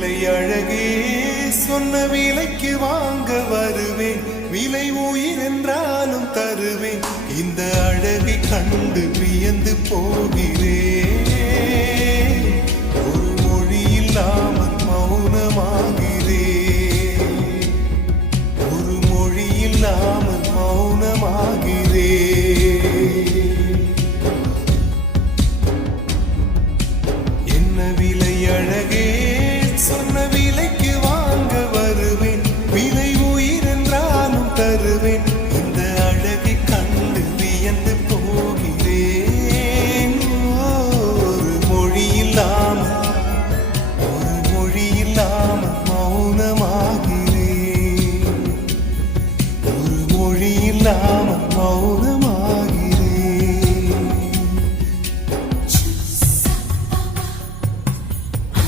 விலை அழகே சொன்ன விலைக்கு வாங்க வருவேன், விலை உயிர் என்றாலும் தருவேன். இந்த அழகை கண்டு வியந்து போகிறேன்.